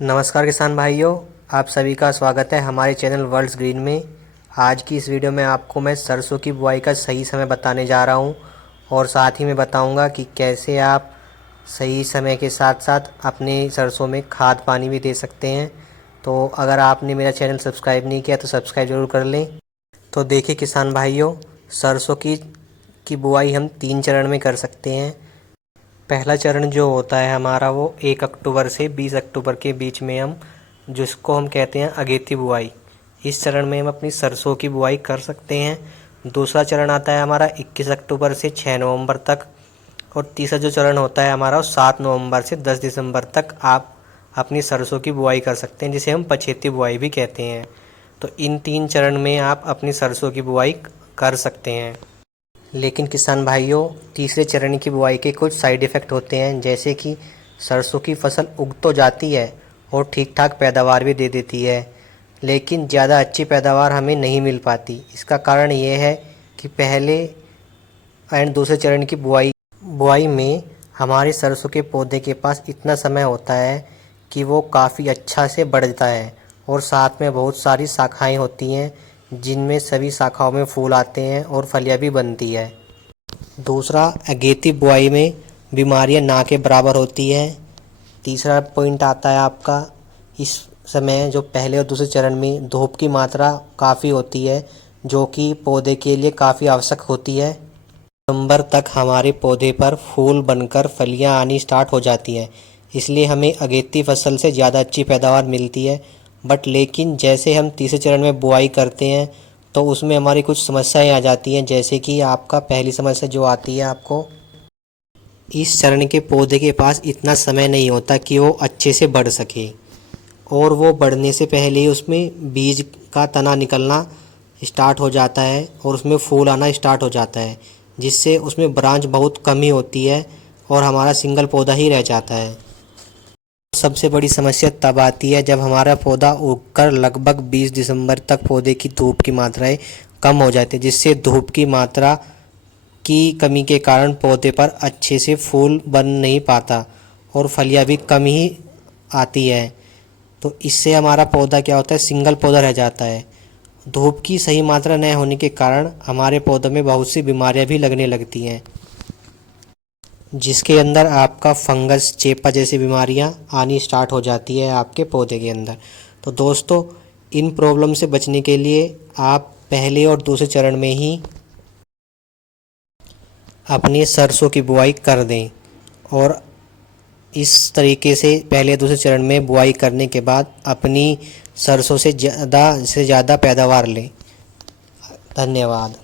नमस्कार किसान भाइयों, आप सभी का स्वागत है हमारे चैनल वर्ल्ड्स ग्रीन में। आज की इस वीडियो में आपको मैं सरसों की बुआई का सही समय बताने जा रहा हूं और साथ ही मैं बताऊंगा कि कैसे आप सही समय के साथ साथ अपने सरसों में खाद पानी भी दे सकते हैं। तो अगर आपने मेरा चैनल सब्सक्राइब नहीं किया तो सब्सक्राइब ज़रूर कर लें। तो देखिए किसान भाइयों, सरसों की बुआई हम 3 चरण में कर सकते हैं। पहला चरण जो होता है हमारा वो 1 अक्टूबर से 20 अक्टूबर के बीच में हम जिसको हम कहते हैं अगेती बुआई, इस चरण में हम अपनी सरसों की बुआई कर सकते हैं। दूसरा चरण आता है हमारा 21 अक्टूबर से 6 नवंबर तक और तीसरा जो चरण होता है हमारा 7 नवंबर से 10 दिसंबर तक आप अपनी सरसों की बुआई कर सकते हैं, जिसे हम पछेती बुआई भी कहते हैं। तो इन 3 चरण में आप अपनी सरसों की बुआई कर सकते हैं। लेकिन किसान भाइयों, तीसरे चरण की बुआई के कुछ साइड इफ़ेक्ट होते हैं, जैसे कि सरसों की फसल उग तो जाती है और ठीक ठाक पैदावार भी दे देती है, लेकिन ज़्यादा अच्छी पैदावार हमें नहीं मिल पाती। इसका कारण ये है कि पहले एंड दूसरे चरण की बुआई में हमारे सरसों के पौधे के पास इतना समय होता है कि वो काफ़ी अच्छा से बढ़ता है और साथ में बहुत सारी शाखाएँ होती हैं, जिनमें सभी शाखाओं में फूल आते हैं और फलियाँ भी बनती है। दूसरा, अगेती बुआई में बीमारियां ना के बराबर होती है। तीसरा पॉइंट आता है आपका, इस समय जो पहले और दूसरे चरण में धूप की मात्रा काफ़ी होती है, जो कि पौधे के लिए काफ़ी आवश्यक होती है। नवंबर तक हमारे पौधे पर फूल बनकर फलियां आनी स्टार्ट हो जाती हैं, इसलिए हमें अगेती फसल से ज़्यादा अच्छी पैदावार मिलती है। लेकिन जैसे हम तीसरे चरण में बुआई करते हैं तो उसमें हमारी कुछ समस्याएं आ जाती हैं, जैसे कि आपका पहली समस्या जो आती है, आपको इस चरण के पौधे के पास इतना समय नहीं होता कि वो अच्छे से बढ़ सके और वो बढ़ने से पहले ही उसमें बीज का तना निकलना स्टार्ट हो जाता है और उसमें फूल आना स्टार्ट हो जाता है, जिससे उसमें ब्रांच बहुत कम ही होती है और हमारा सिंगल पौधा ही रह जाता है। सबसे बड़ी समस्या तब आती है जब हमारा पौधा उगकर लगभग 20 दिसंबर तक पौधे की धूप की मात्राएं कम हो जाती है, जिससे धूप की मात्रा की कमी के कारण पौधे पर अच्छे से फूल बन नहीं पाता और फलियां भी कम ही आती है। तो इससे हमारा पौधा क्या होता है, सिंगल पौधा रह जाता है। धूप की सही मात्रा न होने के कारण हमारे पौधों में बहुत सी बीमारियां भी लगने लगती हैं, जिसके अंदर आपका फंगस, चेपा जैसी बीमारियां आनी स्टार्ट हो जाती है आपके पौधे के अंदर। तो दोस्तों, इन प्रॉब्लम से बचने के लिए आप पहले और दूसरे चरण में ही अपनी सरसों की बुआई कर दें और इस तरीके से पहले दूसरे चरण में बुआई करने के बाद अपनी सरसों से ज़्यादा पैदावार लें। धन्यवाद।